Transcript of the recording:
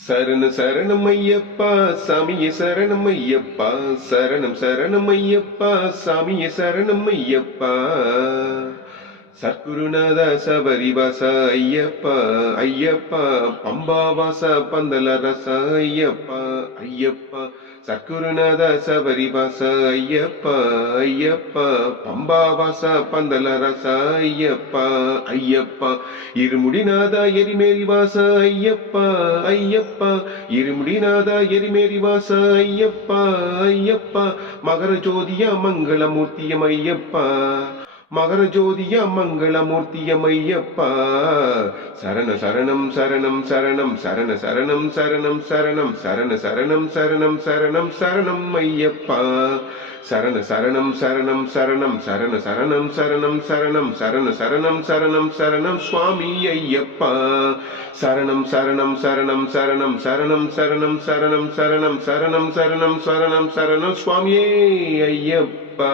சரண சரணம் ஐயப்பா சாமியே சரணம் ஐயப்பா சரணம் சரணம் ஐயப்பா சாமியே சரணம் ஐயப்பா சத்குருநாத சபரிவாச ஐயப்பா ஐயப்பா பம்பாவாச பந்தல ரச ஐயப்பா ஐயப்பா சத்குருநாத சபரிவாச ஐயப்பா ஐயப்பா பம்பாவாச பந்தல ரச ஐயப்பா ஐயப்பா இருமுடிநாத எரிமேரி வாச ஐயப்பா ஐயப்பா இருமுடிநாத எரிமேரி வாச ஐயப்பா ஐயப்பா மகர ஜோதிய மங்களமூர்த்தியம் ஐயப்பா மகர ஜோதிய மங்களமூர்த்தியம் ஐயப்பா சரண சரணம் சரணம் சரணம் சரண சரணம் சரணம் சரணம் சரண சரணம் சரணம் சரணம் சரணம் ஐயப்பா சரண சரணம் சரணம் சரணம் சரண சரணம் சரணம் சரணம் சரண சரணம் சரணம் சரணம் சுவாமி ஐயப்பா சரணம் சரணம் சரணம் சரணம் சரணம் சரணம் சரணம் சரணம் சரணம் சரணம் சரணம் சரணம் சுவாமியே ஐயப்பா.